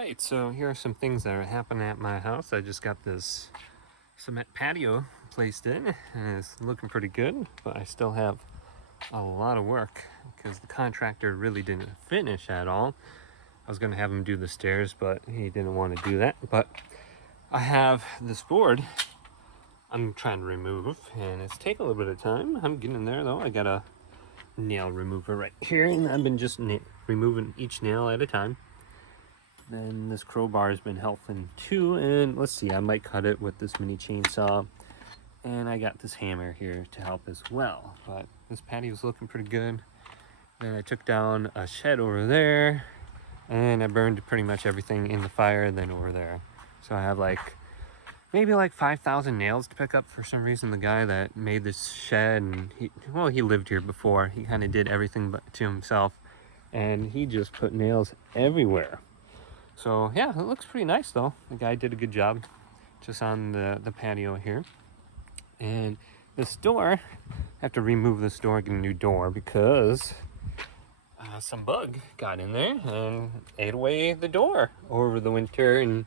Alright, so here are some things that are happening at my house. I just got this cement patio placed in, and it's looking pretty good, but I still have a lot of work because the contractor really didn't finish at all. I was going to have him do the stairs, but he didn't want to do that. But I have this board I'm trying to remove, and it's taking a little bit of time. I'm getting there though. I got a nail remover right here, and I've been just removing each nail at a time. Then this crowbar has been helping too, and let's see, I might cut it with this mini chainsaw, and I got this hammer here to help as well. But this patio's looking pretty good. Then I took down a shed over there, and I burned pretty much everything in the fire then over there. So I have maybe 5,000 nails to pick up. For some reason, the guy that made this shed, and he lived here before. He kind of did everything but to himself, and he just put nails everywhere. So yeah, it looks pretty nice though. The guy did a good job just on the patio here. And this door, I have to remove this door, get a new door, because some bug got in there and ate away the door over the winter and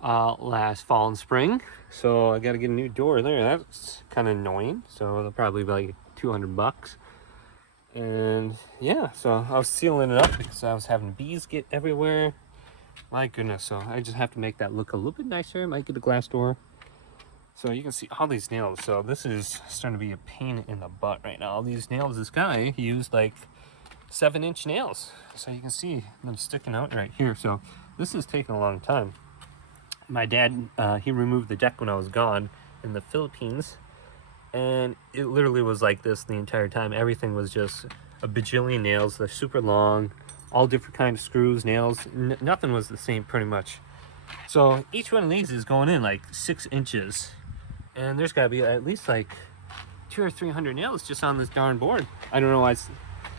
last fall and spring. So I got to get a new door there. That's kind of annoying. So they'll probably be like $200. And yeah, so I was sealing it up because I was having bees get everywhere. My goodness, so I just have to make that look a little bit nicer. Might get a glass door. So you can see all these nails. So this is starting to be a pain in the butt right now. All these nails, this guy, he used 7-inch nails. So you can see them sticking out right here. So this is taking a long time. My dad, he removed the deck when I was gone in the Philippines. And it literally was like this the entire time. Everything was just a bajillion nails. They're super long. All different kind of screws, nails, nothing was the same pretty much. So each one of these is going in 6 inches. And there's gotta be at least 200 or 300 nails just on this darn board. I don't know why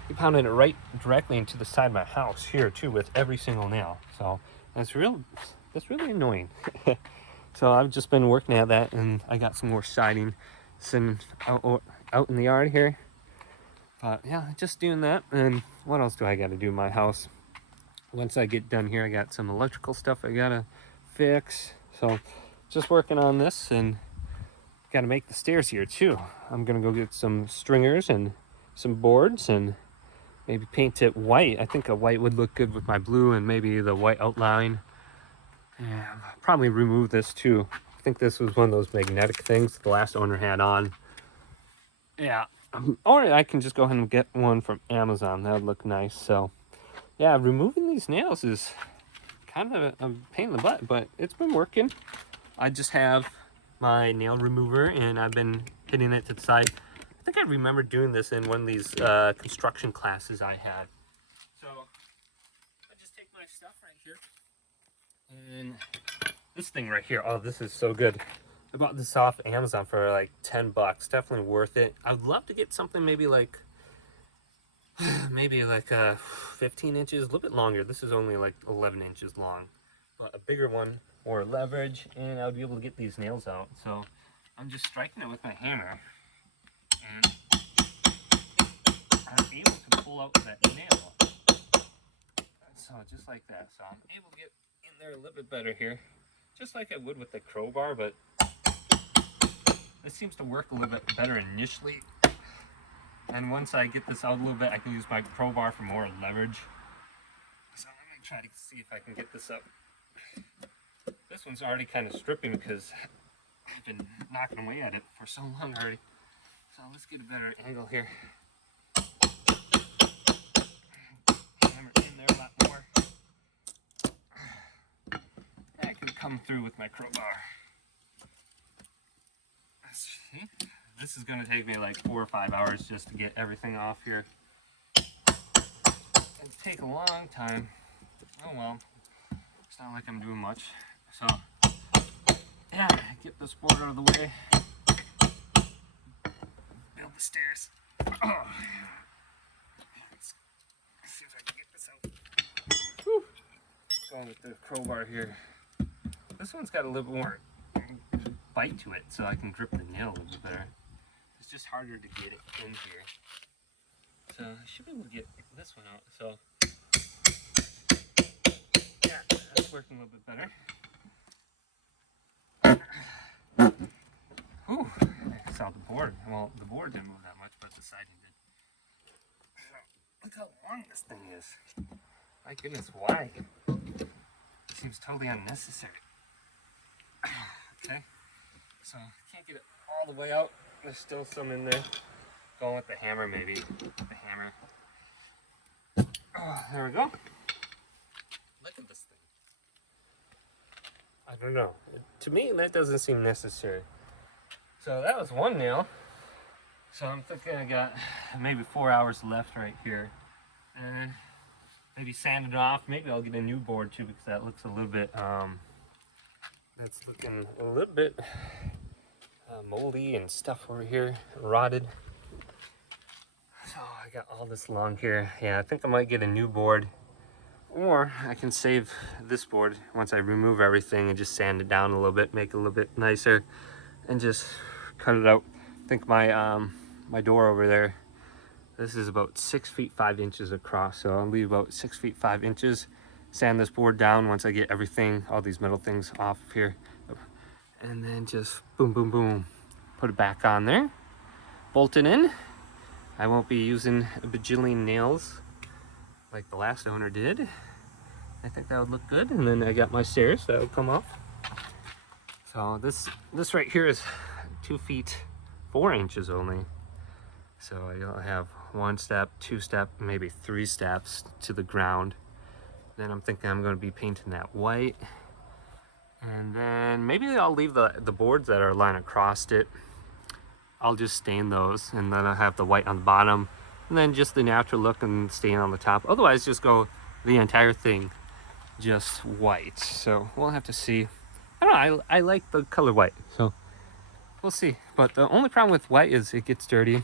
he pounded it right directly into the side of my house here too with every single nail. So that's really annoying. So I've just been working at that, and I got some more siding sitting out in the yard here. But yeah, just doing that. And what else do I got to do in my house? Once I get done here, I got some electrical stuff I gotta fix. So just working on this, and gotta make the stairs here too. I'm gonna go get some stringers and some boards and maybe paint it white. I think a white would look good with my blue and maybe the white outline. And I'll probably remove this too. I think this was one of those magnetic things the last owner had on. Yeah. Or I can just go ahead and get one from Amazon. That would look nice. So yeah, removing these nails is kind of a pain in the butt, but it's been working. I just have my nail remover, and I've been hitting it to the side. I think I remember doing this in one of these construction classes I had. So I just take my stuff right here, and this thing right here, oh, this is so good. I bought this off Amazon for $10. Definitely worth it. I would love to get something maybe 15 inches, a little bit longer. This is only 11 inches long, but a bigger one, more leverage, and I would be able to get these nails out. So I'm just striking it with my hammer, and I'm able to pull out that nail. So just like that. So I'm able to get in there a little bit better here, just like I would with the crowbar, but this seems to work a little bit better initially. And once I get this out a little bit, I can use my crowbar for more leverage. So I'm going to try to see if I can get this up. This one's already kind of stripping because I've been knocking away at it for so long already. So let's get a better angle here. Hammer in there a lot more. I can come through with my crowbar. This is going to take me 4 or 5 hours just to get everything off here. It'll take a long time. Oh well, it's not like I'm doing much. So yeah, get this board out of the way. Build the stairs. Oh. Let's see if I can get this out. Whew. Going with the crowbar here. This one's got a little more bite to it, so I can grip the nail a little bit better. It's just harder to get it in here. So I should be able to get this one out. So yeah, that's working a little bit better. Ooh, I saw the board. Well, the board didn't move that much, but the siding did. Look how long this thing is. My goodness, why? It seems totally unnecessary. Okay, so can't get it all the way out. There's still some in there. Going with the hammer, maybe. The hammer. Oh, there we go. Look at this thing. I don't know. To me, that doesn't seem necessary. So that was one nail. So I'm thinking I got maybe 4 hours left right here. And maybe sand it off. Maybe I'll get a new board too, because that looks a little bit, that's looking a little bit moldy and stuff over here, rotted. So I got all this along here. Yeah, I think I might get a new board, or I can save this board once I remove everything and just sand it down a little bit, make it a little bit nicer, and just cut it out. I think my my door over there, this is about 6 feet 5 inches across, so I'll leave about 6 feet 5 inches, sand this board down once I get everything, all these metal things off of here, and then just boom, boom, boom, put it back on there, bolt it in. I won't be using a bajillion nails like the last owner did. I think that would look good. And then I got my stairs that will come off. So this right here is 2 feet 4 inches only. So I'll have 1 step, 2 step, maybe 3 steps to the ground. Then I'm thinking I'm going to be painting that white. And then maybe I'll leave the boards that are lying across it. I'll just stain those, and then I'll have the white on the bottom, and then just the natural look and stain on the top. Otherwise, just go the entire thing just white. So we'll have to see. I don't know, I like the color white, so we'll see. But the only problem with white is it gets dirty,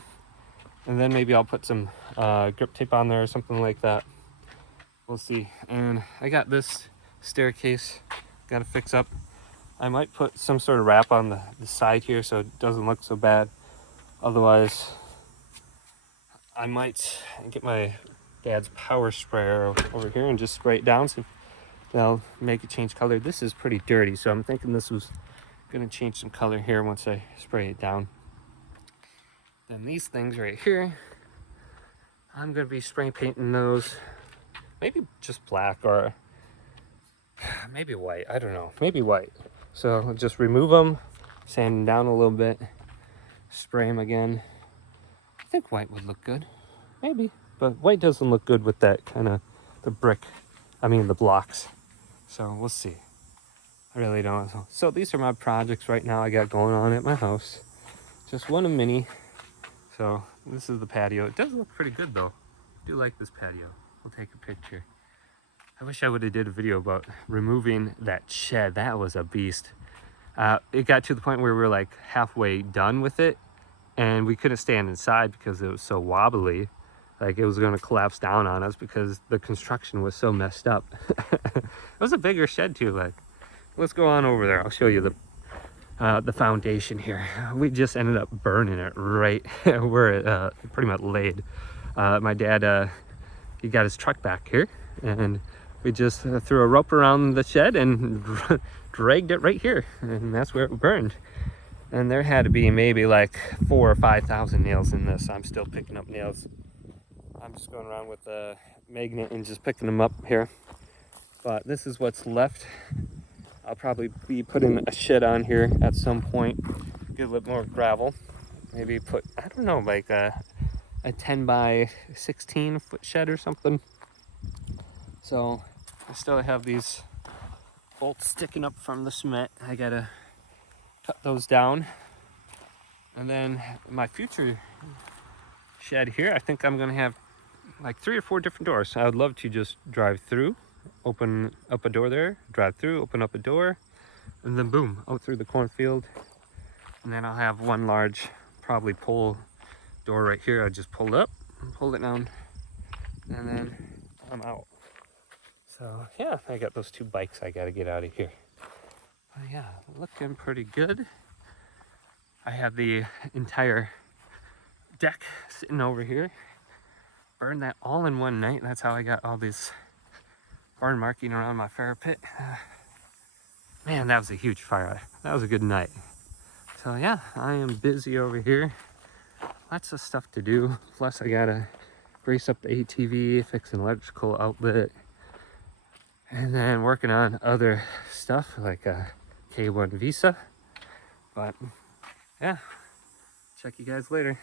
and then maybe I'll put some grip tape on there or something like that. We'll see. And I got this staircase, got to fix up. I might put some sort of wrap on the side here so it doesn't look so bad. Otherwise, I might get my dad's power sprayer over here and just spray it down so that'll make it change color. This is pretty dirty, so I'm thinking this was gonna change some color here once I spray it down. Then these things right here, I'm gonna be spray painting those, maybe just black or maybe white, I don't know, maybe white. So I'll just remove them, sand them down a little bit, spray them again. I think white would look good, maybe, but white doesn't look good with that kind of the blocks. So we'll see. I really don't know. So these are my projects right now I got going on at my house. Just one a mini. So this is the patio. It does look pretty good though. I do like this patio. We'll take a picture. I wish I would have did a video about removing that shed. That was a beast. It got to the point where we were like halfway done with it, and we couldn't stand inside because it was so wobbly. Like it was going to collapse down on us because the construction was so messed up. It was a bigger shed too. Like, let's go on over there. I'll show you the foundation here. We just ended up burning it right where it pretty much laid. My dad, he got his truck back here, and we just threw a rope around the shed and dragged it right here, and that's where it burned. And there had to be maybe like 4,000 or 5,000 nails in this. I'm still picking up nails. I'm just going around with a magnet and just picking them up here. But this is what's left. I'll probably be putting a shed on here at some point. Get a little more gravel. Maybe put, I don't know, like a 10 by 16 foot shed or something. So I still have these bolts sticking up from the cement. I gotta cut those down. And then my future shed here, I think I'm gonna have like 3 or 4 different doors. I would love to just drive through, open up a door there, drive through, open up a door, and then boom, out through the cornfield. And then I'll have one large, probably pull door right here. I just pull up, pull it down, and then I'm out. So yeah, I got those 2 bikes I gotta get out of here. But yeah, looking pretty good. I have the entire deck sitting over here. Burned that all in one night. That's how I got all these burn marking around my fire pit. Man, that was a huge fire. That was a good night. So yeah, I am busy over here. Lots of stuff to do. Plus I gotta grease up the ATV, fix an electrical outlet, and then working on other stuff like a K1 visa. But yeah, check you guys later.